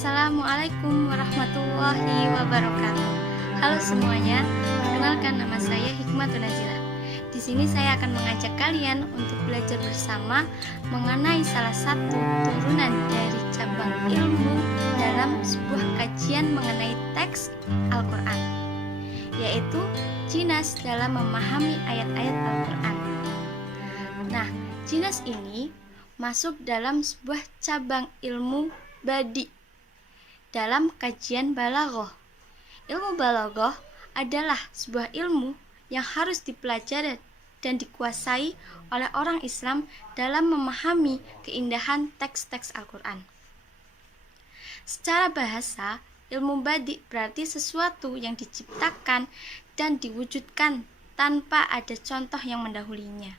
Assalamualaikum warahmatullahi wabarakatuh. Halo semuanya, perkenalkan nama saya Hikmatun Nazila. Di sini saya akan mengajak kalian untuk belajar bersama mengenai salah satu turunan dari cabang ilmu dalam sebuah kajian mengenai teks Al-Quran, yaitu jinas dalam memahami ayat-ayat Al-Quran. Nah, jinas ini masuk dalam sebuah cabang ilmu badi dalam kajian balaghah. Ilmu balaghah adalah sebuah ilmu yang harus dipelajari dan dikuasai oleh orang Islam dalam memahami keindahan teks-teks Al-Quran. Secara bahasa, ilmu badi berarti sesuatu yang diciptakan dan diwujudkan tanpa ada contoh yang mendahulinya.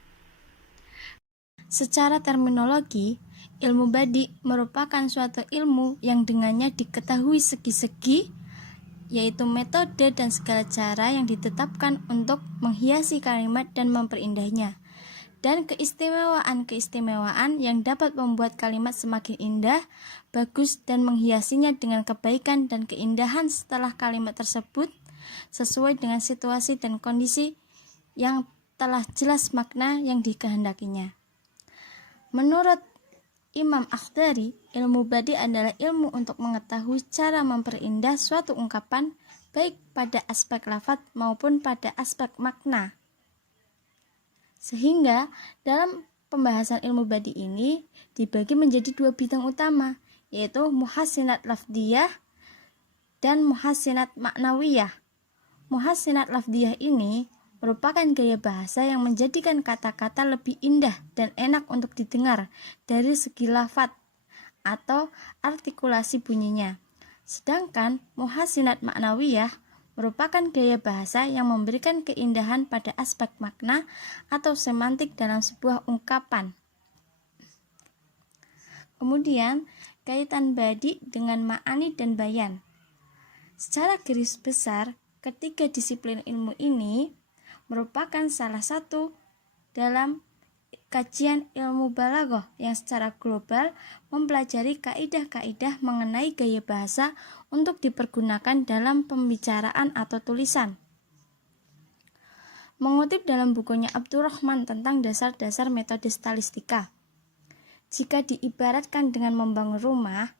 Secara terminologi, ilmu badi merupakan suatu ilmu yang dengannya diketahui segi-segi, yaitu metode dan segala cara yang ditetapkan untuk menghiasi kalimat dan memperindahnya, dan keistimewaan-keistimewaan yang dapat membuat kalimat semakin indah, bagus, dan menghiasinya dengan kebaikan dan keindahan setelah kalimat tersebut sesuai dengan situasi dan kondisi yang telah jelas makna yang dikehendakinya. Menurut Imam Akhdari, ilmu badi adalah ilmu untuk mengetahui cara memperindah suatu ungkapan baik pada aspek lafadz maupun pada aspek makna. Sehingga dalam pembahasan ilmu badi ini dibagi menjadi dua bidang utama, yaitu muhassinat lafdiyah dan muhassinat maknawiyah. Muhassinat lafdiyah ini merupakan gaya bahasa yang menjadikan kata-kata lebih indah dan enak untuk didengar dari segi lafadz atau artikulasi bunyinya. Sedangkan muhassinat maknawiyah merupakan gaya bahasa yang memberikan keindahan pada aspek makna atau semantik dalam sebuah ungkapan. Kemudian, kaitan badi dengan ma'ani dan bayan. Secara garis besar, ketiga disiplin ilmu ini merupakan salah satu dalam kajian ilmu balaghah yang secara global mempelajari kaidah-kaidah mengenai gaya bahasa untuk dipergunakan dalam pembicaraan atau tulisan. Mengutip dalam bukunya Abdurrahman tentang dasar-dasar metode stilistika, jika diibaratkan dengan membangun rumah,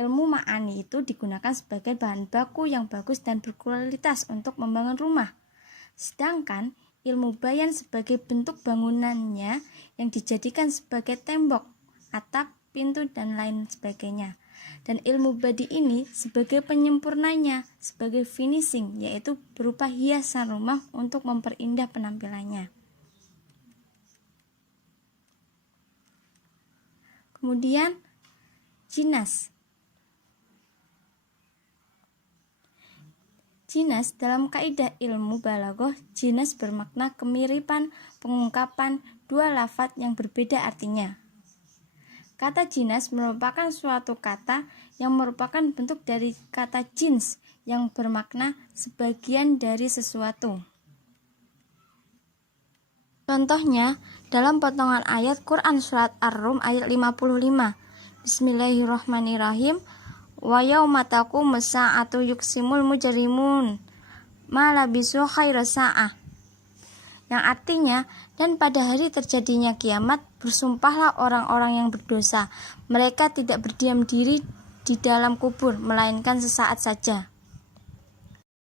ilmu ma'ani itu digunakan sebagai bahan baku yang bagus dan berkualitas untuk membangun rumah. Sedangkan ilmu bayan sebagai bentuk bangunannya yang dijadikan sebagai tembok, atap, pintu, dan lain sebagainya. Dan ilmu badi ini sebagai penyempurnanya, sebagai finishing, yaitu berupa hiasan rumah untuk memperindah penampilannya. Kemudian, jinas. Jinas dalam kaidah ilmu balaghah, jinas bermakna kemiripan pengungkapan dua lafadz yang berbeda artinya. Kata jinas merupakan suatu kata yang merupakan bentuk dari kata jins yang bermakna sebagian dari sesuatu. Contohnya dalam potongan ayat Quran surat Ar-Rum ayat 55. Bismillahirrahmanirrahim. Wa yauma taqumu sa'atu yuksimul mujrimun ma labisu khaira sa'ah, yang artinya, dan pada hari terjadinya kiamat bersumpahlah orang-orang yang berdosa, mereka tidak berdiam diri di dalam kubur melainkan sesaat saja.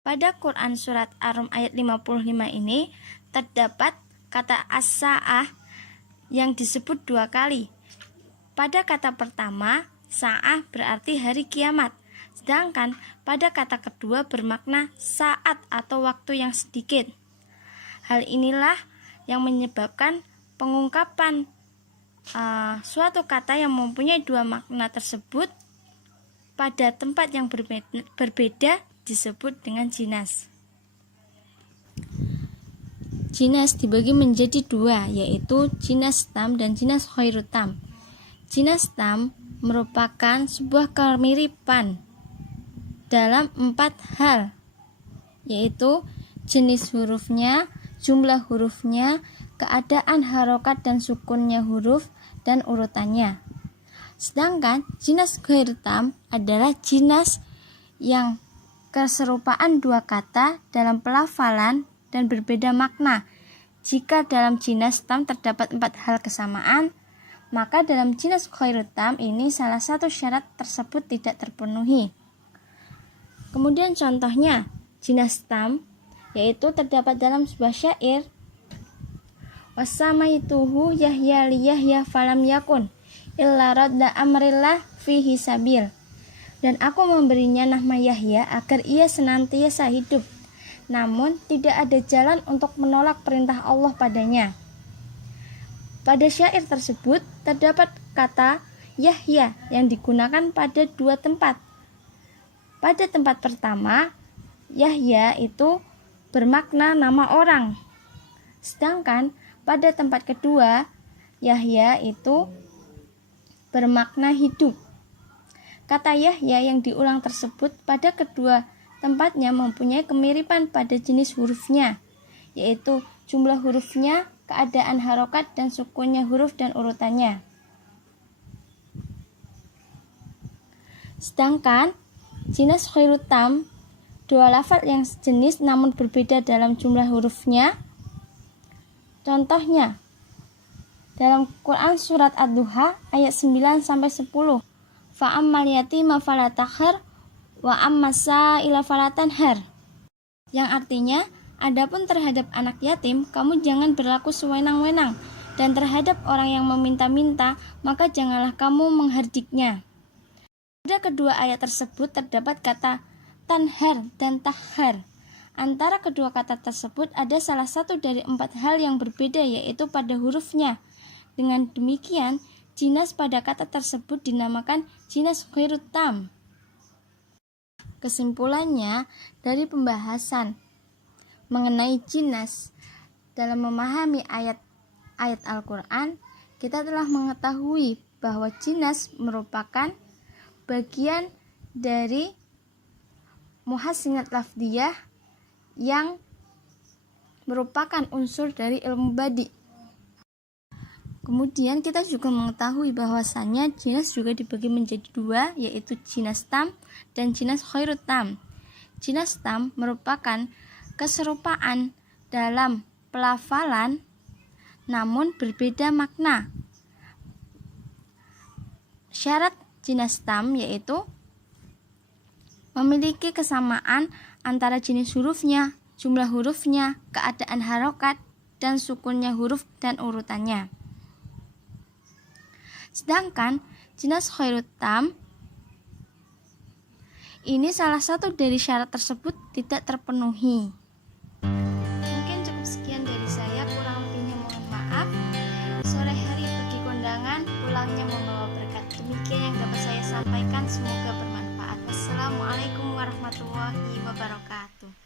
Pada Quran surat Ar-Rum ayat 55 ini terdapat kata as-sa'ah yang disebut dua kali. Pada kata pertama, sa'ah berarti hari kiamat, sedangkan pada kata kedua bermakna saat atau waktu yang sedikit. Hal inilah yang menyebabkan pengungkapan suatu kata yang mempunyai dua makna tersebut pada tempat yang berbeda disebut dengan jinas. Jinas dibagi menjadi dua, yaitu jinas tam dan jinas ghairu tam. Jinas tam merupakan sebuah kemiripan dalam 4 hal, yaitu jenis hurufnya, jumlah hurufnya, keadaan harokat dan sukunnya huruf, dan urutannya. Sedangkan jinas ghairu tam adalah jinas yang keserupaan dua kata dalam pelafalan dan berbeda makna. Jika dalam jinas tam terdapat 4 hal kesamaan, maka dalam jinas ghairu tam ini salah satu syarat tersebut tidak terpenuhi. Kemudian contohnya jinas tam yaitu terdapat dalam sebuah syair, wasamaituhu Yahya li Yahya falam yakun illa radda amrillah fihi sabil. Dan aku memberinya nama Yahya agar ia senantiasa hidup, namun tidak ada jalan untuk menolak perintah Allah padanya. Pada syair tersebut terdapat kata Yahya yang digunakan pada 2 tempat. Pada tempat pertama, Yahya itu bermakna nama orang. Sedangkan pada tempat kedua, Yahya itu bermakna hidup. Kata Yahya yang diulang tersebut pada kedua tempatnya mempunyai kemiripan pada jenis hurufnya, yaitu jumlah hurufnya, keadaan harokat dan sukunnya huruf dan urutannya. Sedangkan jinas ghairu tam, 2 lafaz yang sejenis namun berbeda dalam jumlah hurufnya. Contohnya dalam Quran surat Ad-Duha ayat 9-10. Fa'ammal yatima fala taqhar wa ammas sa'ila fala tanhar. Yang artinya, adapun terhadap anak yatim, kamu jangan berlaku sewenang-wenang, dan terhadap orang yang meminta-minta, maka janganlah kamu menghardiknya. Pada kedua ayat tersebut terdapat kata tanhar dan tahar. Antara kedua kata tersebut ada salah satu dari 4 hal yang berbeda, yaitu pada hurufnya. Dengan demikian, jinas pada kata tersebut dinamakan jinas ghairu tam. Kesimpulannya, dari pembahasan mengenai jinas dalam memahami ayat-ayat Al-Quran, kita telah mengetahui bahwa jinas merupakan bagian dari muhassinat lafdiyah yang merupakan unsur dari ilmu badi. Kemudian kita juga mengetahui bahwasannya jinas juga dibagi menjadi 2, yaitu jinas tam dan jinas ghairu tam. Jinas tam merupakan keserupaan dalam pelafalan namun berbeda makna. Syarat jinas tam yaitu memiliki kesamaan antara jenis hurufnya, jumlah hurufnya, keadaan harokat, dan sukunnya huruf dan urutannya. Sedangkan jinas ghairu tam ini salah satu dari syarat tersebut tidak terpenuhi. Mungkin cukup sekian dari saya, kurang lebihnya mohon maaf. Sore hari pergi kondangan, pulangnya membawa berkat. Demikian yang dapat saya sampaikan, semoga bermanfaat. Wassalamualaikum warahmatullahi wabarakatuh.